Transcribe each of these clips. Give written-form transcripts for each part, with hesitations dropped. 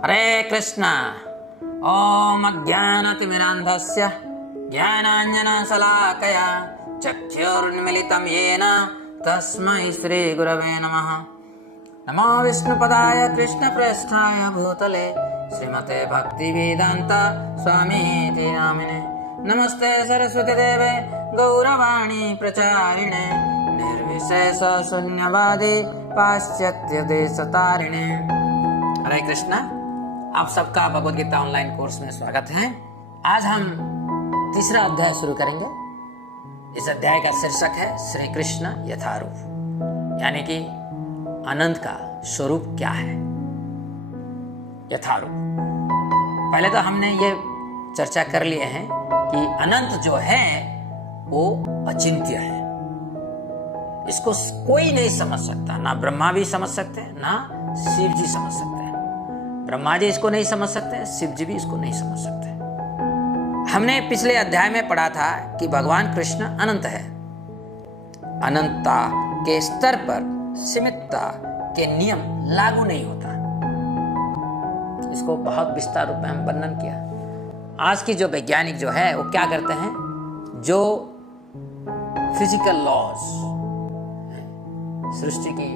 हरे कृष्ण। ओम अज्ञानतिमिरान्धस्य ज्ञानाञ्जनशलाकया चक्षुरुन्मिलितं येन तस्मै श्रीगुरवे नमः। नमो विष्णुपदाय कृष्णप्रेष्ठाय भूतले श्रीमते भक्तिवेदान्त स्वामीति नामिने। नमस्ते सरस्वती देवे गौरवाणी प्रचारिणे निर्विशेष शून्यवादी पाश्चात्य देशतारिणे। हरे कृष्णा। आप सबका भगवद गीता ऑनलाइन कोर्स में स्वागत है। आज हम तीसरा अध्याय शुरू करेंगे। इस अध्याय का शीर्षक है श्री कृष्ण यथारूप, यानी कि अनंत का स्वरूप क्या है। यथारूप। पहले तो हमने ये चर्चा कर लिए हैं कि अनंत जो है वो अचिंत्य है। इसको कोई नहीं समझ सकता, ना ब्रह्मा भी समझ सकते हैं, ना शिव जी समझ सकते हैं। ब्रह्मा जी इसको नहीं समझ सकते, शिव जी भी इसको नहीं समझ सकते। हमने पिछले अध्याय में पढ़ा था कि भगवान कृष्ण अनंत है। अनंतता के स्तर पर सीमितता के नियम लागू नहीं होता। इसको बहुत विस्तार रूप में हम वर्णन किया। आज की जो वैज्ञानिक जो है वो क्या करते हैं, जो फिजिकल लॉज, सृष्टि के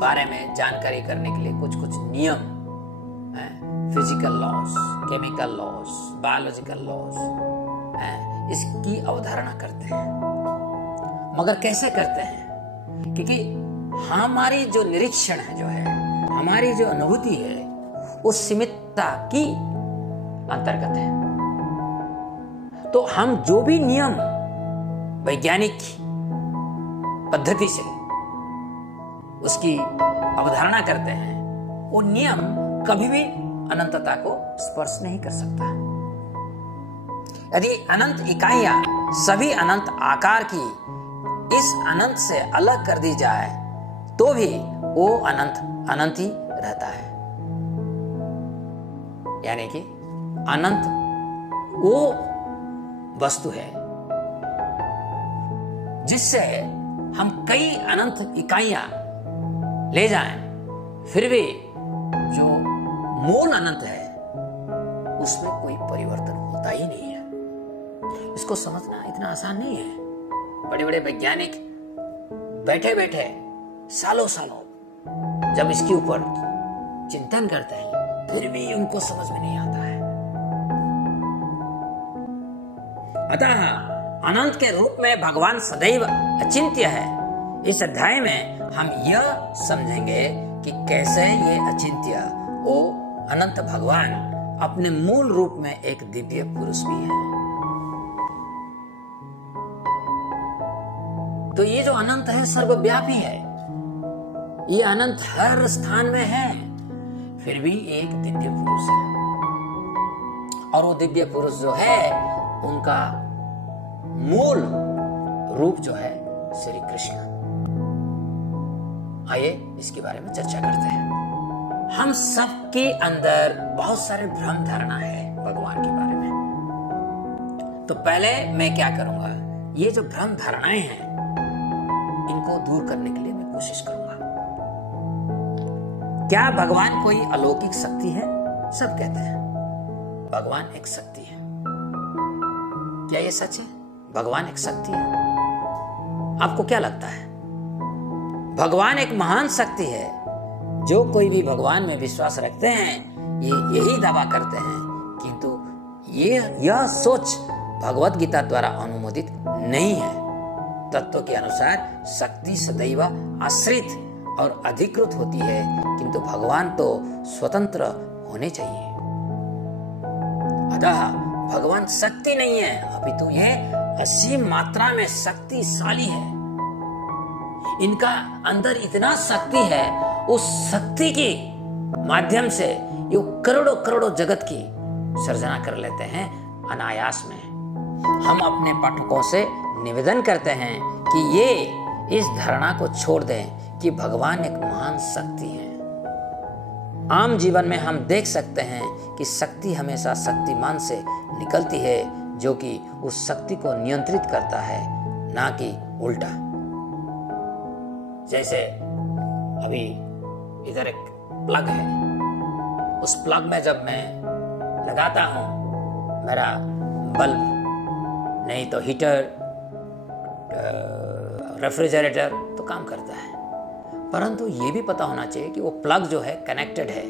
बारे में जानकारी करने के लिए कुछ नियम, physical laws, chemical laws, biological laws, इसकी अवधारणा करते हैं। मगर कैसे करते हैं? क्योंकि हमारी जो निरीक्षण है, जो है हमारी जो अनुभूति है, उस सीमितता की अंतर्गत है। तो हम जो भी नियम वैज्ञानिक पद्धति से उसकी अवधारणा करते हैं, वो नियम कभी भी अनंतता को स्पर्श नहीं कर सकता। यदि अनंत इकाइयां सभी अनंत आकार की इस अनंत से अलग कर दी जाए तो भी वो अनंत ही रहता है। यानी कि अनंत वो वस्तु है जिससे हम कई अनंत इकाइयां ले जाएं, फिर भी जो मूल अनंत है उसमें कोई परिवर्तन होता ही नहीं है। इसको समझना इतना आसान नहीं है। बड़े बड़े वैज्ञानिक बैठे बैठे सालों जब इसके ऊपर चिंतन करते हैं, फिर भी उनको समझ में नहीं आता है। अतः अनंत के रूप में भगवान सदैव अचिंत्य है। इस अध्याय में हम यह समझेंगे कि कैसे ये अचिंत्य वो अनंत भगवान अपने मूल रूप में एक दिव्य पुरुष भी है। तो ये जो अनंत है सर्वव्यापी है, ये अनंत हर स्थान में है, फिर भी एक दिव्य पुरुष है। और वो दिव्य पुरुष जो है उनका मूल रूप जो है श्री कृष्ण। आइए इसके बारे में चर्चा करते हैं। हम सबके अंदर बहुत सारे भ्रम धारणा है भगवान के बारे में। तो पहले मैं क्या करूंगा, ये जो भ्रम धारणाएं हैं इनको दूर करने के लिए मैं कोशिश करूंगा। क्या भगवान कोई अलौकिक शक्ति है? सब कहते हैं भगवान एक शक्ति है। क्या ये सच है? भगवान एक शक्ति है? आपको क्या लगता है? भगवान एक महान शक्ति है। जो कोई भी भगवान में विश्वास रखते हैं ये यही दावा करते हैं, किंतु यह सोच भगवत गीता द्वारा अनुमोदित नहीं है। तत्व के अनुसार शक्ति सदैव आश्रित और अधिकृत होती है, किंतु भगवान तो स्वतंत्र होने चाहिए। अतः भगवान शक्ति नहीं है, अपितु ये असीम मात्रा में शक्तिशाली है। इनका अंदर इतना शक्ति है, उस शक्ति के माध्यम से ये करोड़ों जगत की सर्जना कर लेते हैं अनायास में। हम अपने पाठकों से निवेदन करते हैं कि ये इस धारणा को छोड़ दें कि भगवान एक महान शक्ति है। आम जीवन में हम देख सकते हैं कि शक्ति हमेशा शक्तिमान से निकलती है, जो कि उस शक्ति को नियंत्रित करता है, ना कि उल्टा। जैसे अभी इधर एक प्लग है, उस प्लग में जब मैं लगाता हूं, मेरा बल्ब नहीं तो हीटर, रेफ्रिजरेटर तो काम करता है। परंतु ये भी पता होना चाहिए कि वो प्लग जो है कनेक्टेड है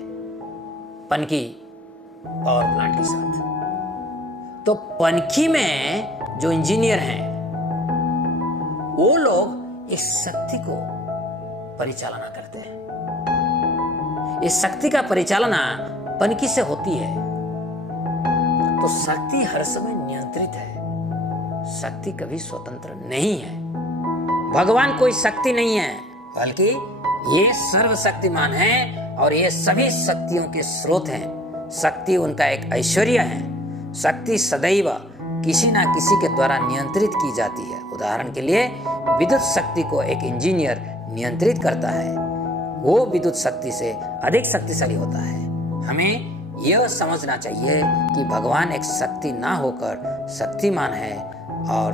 पनकी पावर प्लांट के साथ। तो पनकी में जो इंजीनियर हैं वो लोग इस शक्ति को परिचालना करते हैं। इस शक्ति का परिचालना पनकी से होती है। तो शक्ति हर समय नियंत्रित है, शक्ति कभी स्वतंत्र नहीं है। भगवान कोई शक्ति नहीं है, बल्कि ये सर्वशक्तिमान है और ये सभी शक्तियों के स्रोत हैं। शक्ति उनका एक ऐश्वर्य है। शक्ति सदैव किसी ना किसी के द्वारा नियंत्रित की जाती है। उदाहरण के लिए विद्युत शक्ति को एक इंजीनियर नियंत्रित करता है, वो विद्युत शक्ति से अधिक शक्तिशाली होता है। हमें यह समझना चाहिए कि भगवान एक शक्ति ना होकर शक्तिमान है और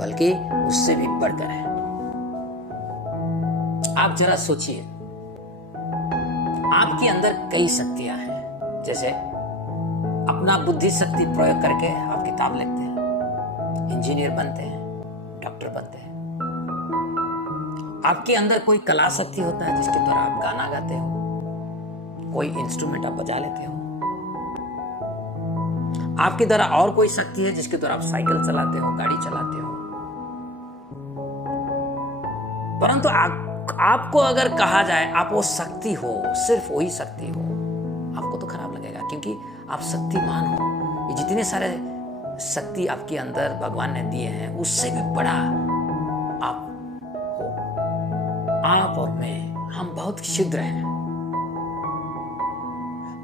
बल्कि उससे भी बढ़कर है। आप जरा सोचिए, आपके अंदर कई शक्तियां हैं। जैसे अपना बुद्धि शक्ति प्रयोग करके आप किताब लिखते हैं, इंजीनियर बनते हैं, डॉक्टर बनते हैं। आपके अंदर कोई कला शक्ति होता है जिसके द्वारा आप गाना गाते हो, कोई इंस्ट्रूमेंट आप बजा लेते हो। आपके द्वारा और कोई शक्ति है जिसके द्वारा आप साइकिल चलाते हो, गाड़ी चलाते हो। परंतु आपको अगर कहा जाए आप वो शक्ति हो, सिर्फ वही शक्ति हो, आपको तो खराब लगेगा, क्योंकि आप शक्तिमान हो। ये जितने सारे शक्ति आपके अंदर भगवान ने दिए हैं उससे भी बड़ा आप हो। आप और मैं, हम बहुत क्षुद्र हैं।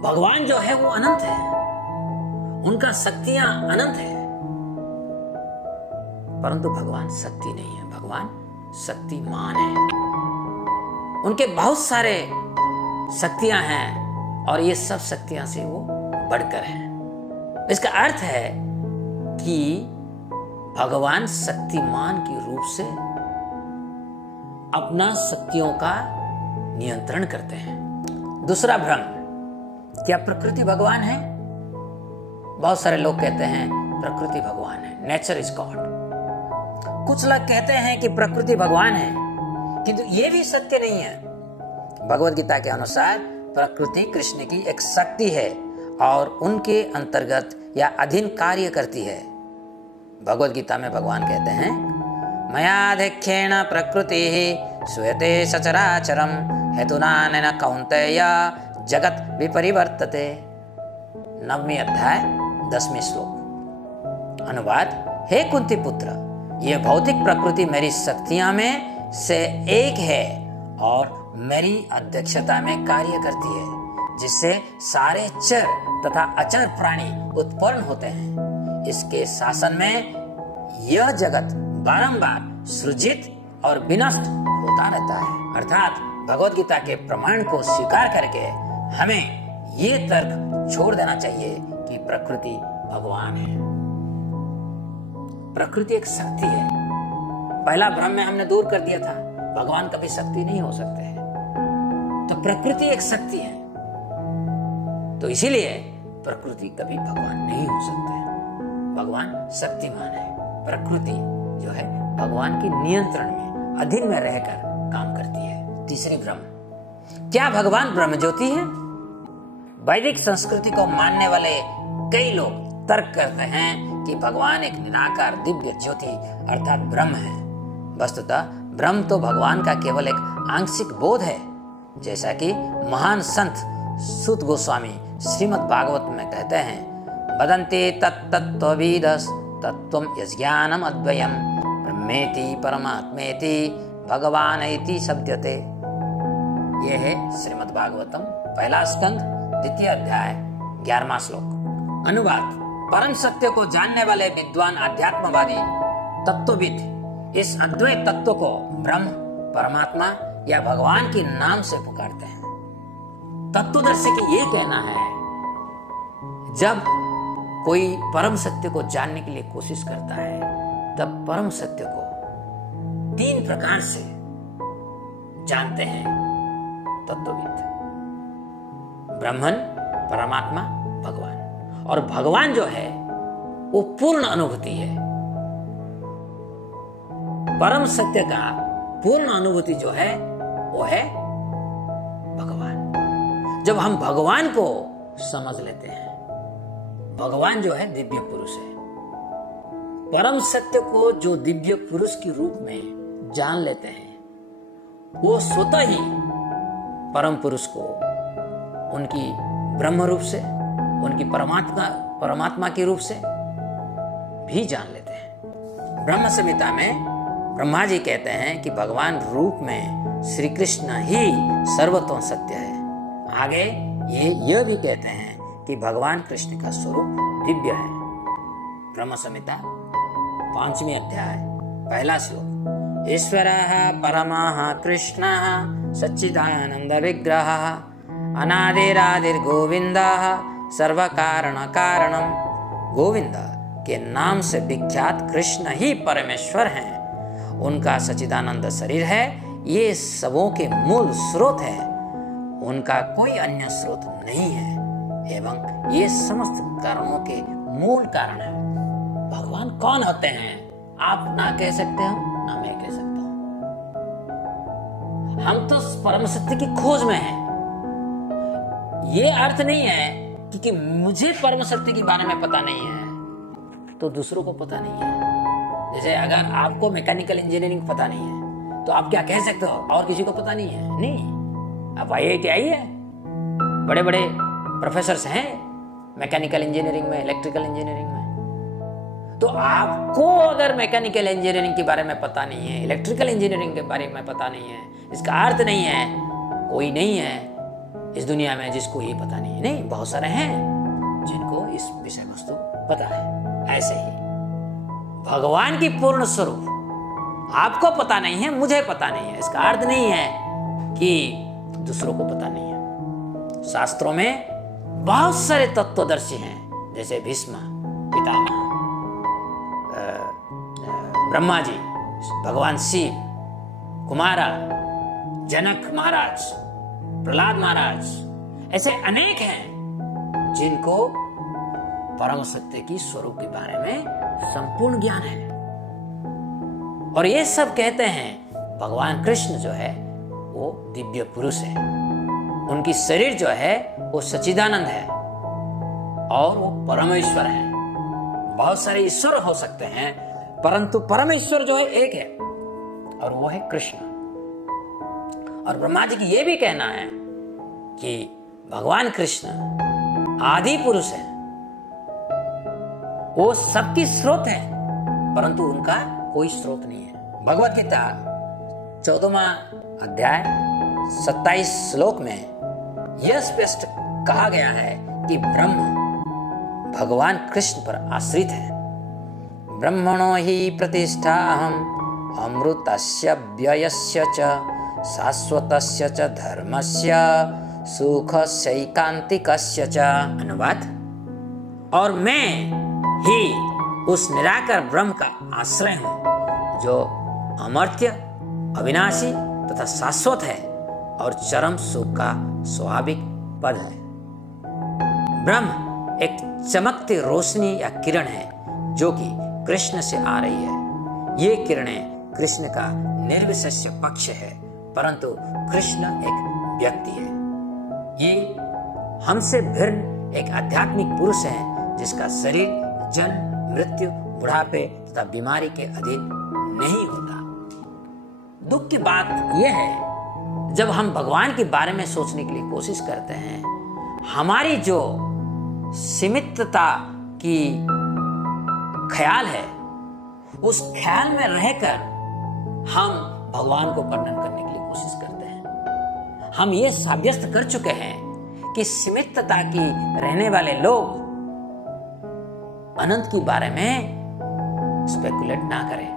भगवान जो है वो अनंत है, उनका शक्तियां अनंत है। परंतु भगवान शक्ति नहीं है, भगवान शक्तिमान है। उनके बहुत सारे शक्तियां हैं और ये सब शक्तियां से वो बढ़कर हैं। इसका अर्थ है कि भगवान शक्तिमान के रूप से अपना शक्तियों का नियंत्रण करते हैं। दूसरा भ्रम, क्या प्रकृति भगवान है? बहुत सारे लोग कहते हैं प्रकृति भगवान है, नेचर इज गॉड। कुछ लोग कहते हैं कि प्रकृति भगवान है, किंतु ये भी सत्य नहीं है। भगवद गीता के अनुसार प्रकृति कृष्ण की एक शक्ति है और उनके अंतर्गत या अधीन कार्य करती है। भगवद गीता में भगवान कहते हैं, मयाधिक्येन प्रकृति श्रूयते सचराचरम हेतुनानेन कौन्तेय जगत विपरिवर्तते। 9वें अध्याय 10वें श्लोक। अनुवाद, हे कुंती पुत्र, ये भौतिक प्रकृति मेरी शक्तियां में से एक है और मेरी अध्यक्षता में कार्य करती है, जिससे सारे चर तथा अचर प्राणी उत्पन्न होते हैं। इसके शासन में यह जगत बारंबार सृजित और विनष्ट होता रहता है। अर्थात भगवद गीता के प्रमाण को स्वीकार करके हमें ये तर्क छोड़ देना चाहिए कि प्रकृति भगवान है। प्रकृति एक शक्ति है। पहला भ्रम में हमने दूर कर दिया था, भगवान कभी शक्ति नहीं हो सकते हैं। तो प्रकृति एक शक्ति है, तो इसीलिए प्रकृति कभी भगवान नहीं हो सकते हैं। भगवान शक्तिमान है, प्रकृति जो है भगवान के नियंत्रण में, अधीन में रहकर काम करती है। तीसरी भ्रम, क्या भगवान ब्रह्म ज्योति है? वैदिक संस्कृति को मानने वाले कई लोग तर्क करते हैं कि भगवान एक निराकार दिव्य ज्योति अर्थात ब्रह्म है। वस्तुतः ब्रह्म तो भगवान का केवल एक आंशिक बोध है, जैसा कि महान संत सूत गोस्वामी श्रीमद् भागवत में कहते हैं, वदन्ते तत्तत्त्वविदस् तत्त्वं यज्ञानम अद्वयम ब्रह्मेति परमात्मेति भगवानेति शब्दते। यह है श्रीमद् भागवतम पहला स्कंद 2 अध्याय 11वां श्लोक। अनुवाद, परम सत्य को जानने वाले विद्वान आध्यात्मवादी तत्वविद इस अद्वैत तत्व को ब्रह्म, परमात्मा या भगवान के नाम से पुकारते हैं। तत्वदर्शी का ये कहना है, जब कोई परम सत्य को जानने के लिए कोशिश करता है, तब परम सत्य को 3 प्रकार से जानते हैं तत्वविद। ब्रह्मन, परमात्मा भगवान। और भगवान जो है वो पूर्ण अनुभूति है। परम सत्य का पूर्ण अनुभूति जो है वो है भगवान। जब हम भगवान को समझ लेते हैं, भगवान जो है दिव्य पुरुष है, परम सत्य को जो दिव्य पुरुष के रूप में जान लेते हैं, वो स्वतः ही परम पुरुष को उनकी ब्रह्म रूप से, उनकी परमात्मा के रूप से भी जान लेते हैं। ब्रह्म संहिता में ब्रह्मा जी कहते हैं कि भगवान रूप में श्री कृष्ण ही सर्वतों सत्य है। आगे यह भी कहते हैं कि भगवान कृष्ण का स्वरूप दिव्य है। ब्रह्म संहिता 5वें अध्याय 1 श्लोक। ईश्वरः परमः कृष्णः सच्चिदानंद विग्रहः अनादिरादिर्गोविन्दः सर्वकारण कारणम। गोविंद के नाम से विख्यात कृष्ण ही परमेश्वर हैं। उनका सच्चिदानंद शरीर है, ये सबों के मूल स्रोत है, उनका कोई अन्य स्रोत नहीं है एवं ये समस्त कारणों के मूल कारण है। भगवान कौन होते हैं आप ना कह सकते हो ना मैं कह सकता हूं। हम तो परम सत्य की खोज में हैं। ये अर्थ नहीं है कि मुझे परम सत्य के बारे में पता नहीं है तो दूसरों को पता नहीं है। जैसे अगर आपको मैकेनिकल इंजीनियरिंग पता नहीं है तो आप क्या कह सकते हो और किसी को पता नहीं है? नहीं, आप IIT है, बड़े बड़े प्रोफेसर्स हैं मैकेनिकल इंजीनियरिंग में, इलेक्ट्रिकल इंजीनियरिंग में। तो आपको अगर मैकेनिकल इंजीनियरिंग के बारे में पता नहीं है, इलेक्ट्रिकल इंजीनियरिंग के बारे में पता नहीं है, इसका अर्थ नहीं है कोई नहीं है इस दुनिया में जिसको ये पता नहीं है। नहीं, बहुत सारे हैं जिनको इस विषय वस्तु पता है। ऐसे ही भगवान की पूर्ण स्वरूप आपको पता नहीं है, मुझे पता नहीं है, इसका अर्थ नहीं है कि दूसरों को पता नहीं है। शास्त्रों में बहुत सारे तत्वदर्शी हैं, जैसे भीष्म पितामह, ब्रह्मा जी, भगवान शिव, कुमारा, जनक महाराज, प्रहलाद महाराज, ऐसे अनेक हैं जिनको परम सत्य की स्वरूप के बारे में संपूर्ण ज्ञान है। और ये सब कहते हैं भगवान कृष्ण जो है वो दिव्य पुरुष है, उनकी शरीर जो है वो सच्चिदानंद है और वो परमेश्वर है। बहुत सारे ईश्वर हो सकते हैं परंतु परमेश्वर जो है एक है और वो है कृष्ण। और ब्रह्मा जी की ये भी कहना है कि भगवान कृष्ण आदि पुरुष है, वो सबकी स्रोत है परंतु उनका कोई स्रोत नहीं है। भगवत गीता 14वां अध्याय 27 श्लोक में यह स्पष्ट कहा गया है कि ब्रह्म भगवान कृष्ण पर आश्रित है। ब्रह्मणो ही प्रतिष्ठा अहम अमृतस्य व्ययस्य च शाश्वतस्य च धर्मस्य सुखस्यैकान्तिकस्य च। अनुवाद, और मैं ही उस निराकार ब्रह्म का आश्रय हूं जो अमर्त्य, अविनाशी तथा शाश्वत है और चरम सुख का स्वाभाविक पद है। ब्रह्म एक चमकती रोशनी या किरण है जो कि कृष्ण से आ रही है। ये किरणें कृष्ण का निर्विशेष पक्ष है परंतु कृष्ण एक व्यक्ति है। ये हमसे भिन्न एक आध्यात्मिक पुरुष है जिसका शरीर जन्म, मृत्यु, बुढ़ापे तथा बीमारी के अधीन नहीं होता। दुख की बात यह है जब हम भगवान के बारे में सोचने के लिए कोशिश करते हैं, हमारी जो सीमितता की ख्याल है उस ख्याल में रहकर हम भगवान को वर्णन करने के लिए कोशिश करते हैं। हम ये साब्यस्त कर चुके हैं कि सीमितता की रहने वाले लोग अनंत के बारे में स्पेकुलेट ना करें,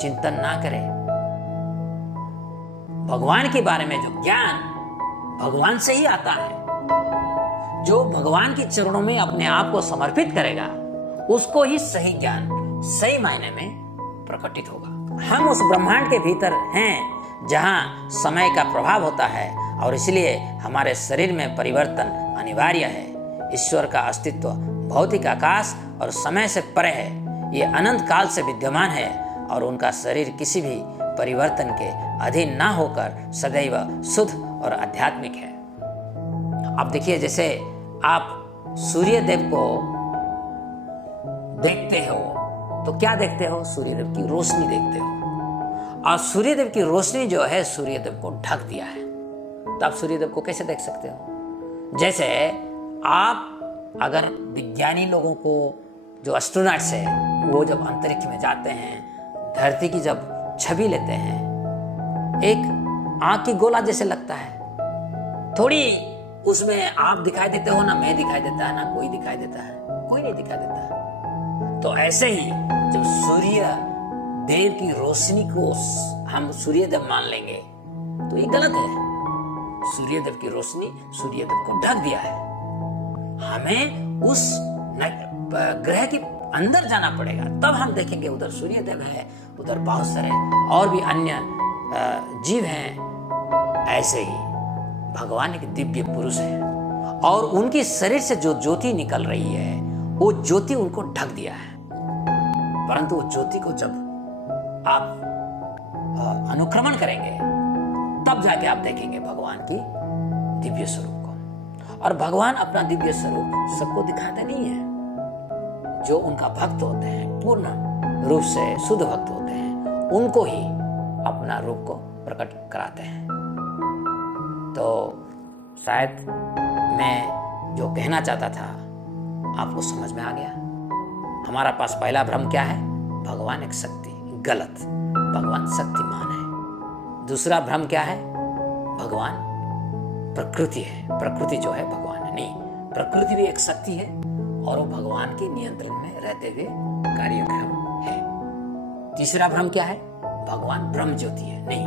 चिंतन ना करें। भगवान के बारे में जो ज्ञान भगवान से ही आता है, जो भगवान के चरणों में अपने आप को समर्पित करेगा उसको ही सही ज्ञान सही मायने में प्रकटित होगा। हम उस ब्रह्मांड के भीतर हैं जहां समय का प्रभाव होता है और इसलिए हमारे शरीर में परिवर्तन अनिवार्य है। ईश्वर का अस्तित्व भौतिक आकाश और समय से परे है। ये अनंत काल से विद्यमान है और उनका शरीर किसी भी परिवर्तन के अधीन ना होकर सदैव शुद्ध और आध्यात्मिक है। अब देखिए, जैसे आप सूर्य देव को देखते हो तो क्या देखते हो? सूर्य देव की रोशनी देखते हो, और सूर्य देव की रोशनी जो है सूर्य देव को ढक दिया है। तो आप सूर्य देव को कैसे देख सकते हो? जैसे आप अगर विज्ञानी लोगों को, जो एस्ट्रोनॉट्स है, वो जब अंतरिक्ष में जाते हैं, धरती की जब छवि लेते हैं, एक आंख की गोला जैसे लगता है। थोड़ी उसमें आप दिखाई देते हो ना, मैं दिखाई देता है ना, कोई दिखाई देता है, कोई नहीं दिखाई देता है। तो ऐसे ही जब सूर्य देव की रोशनी को हम सूर्य देव मान लेंगे तो ये गलत है। सूर्य देव की रोशनी सूर्य देव को ढक दिया है। हमें उस ग्रह के अंदर जाना पड़ेगा, तब हम देखेंगे उधर सूर्य देव है, उधर बहुत सारे और भी अन्य जीव हैं। ऐसे ही भगवान एक दिव्य पुरुष है और उनके शरीर से जो ज्योति निकल रही है वो ज्योति उनको ढक दिया है। परंतु वो ज्योति को जब आप अनुक्रमण करेंगे तब जाके आप देखेंगे भगवान की दिव्य स्वरूप को। और भगवान अपना दिव्य स्वरूप सबको दिखाते नहीं है। जो उनका भक्त होते हैं, पूर्ण रूप से शुद्ध भक्त होते हैं, उनको ही अपना रूप को प्रकट कराते हैं। तो शायद मैं जो कहना चाहता था आपको समझ में आ गया। हमारा पास पहला भ्रम क्या है? भगवान एक शक्ति, गलत। भगवान शक्तिमान है। दूसरा भ्रम क्या है? भगवान प्रकृति है। प्रकृति जो है भगवान है नहीं, प्रकृति भी एक शक्ति है और वो भगवान के नियंत्रण में रहते हुए कार्यक्रम है। तीसरा भ्रम क्या है? भगवान ब्रह्म ज्योति है नहीं,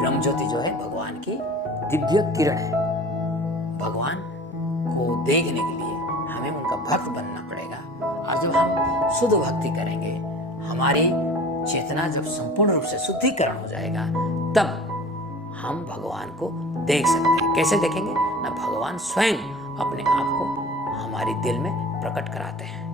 ब्रह्म ज्योति जो है भगवान की दिव्य किरण है। भगवान को देखने के लिए हमें उनका भक्त बनना पड़ेगा, और जब हम शुद्ध भक्ति करेंगे, हमारी चेतना जब संपूर्ण रूप से शुद्धिकरण हो जाएगा, तब हम भगवान को देख सकते हैं। कैसे देखेंगे? ना भगवान स्वयं अपने आप को हमारे दिल में प्रकट कराते हैं।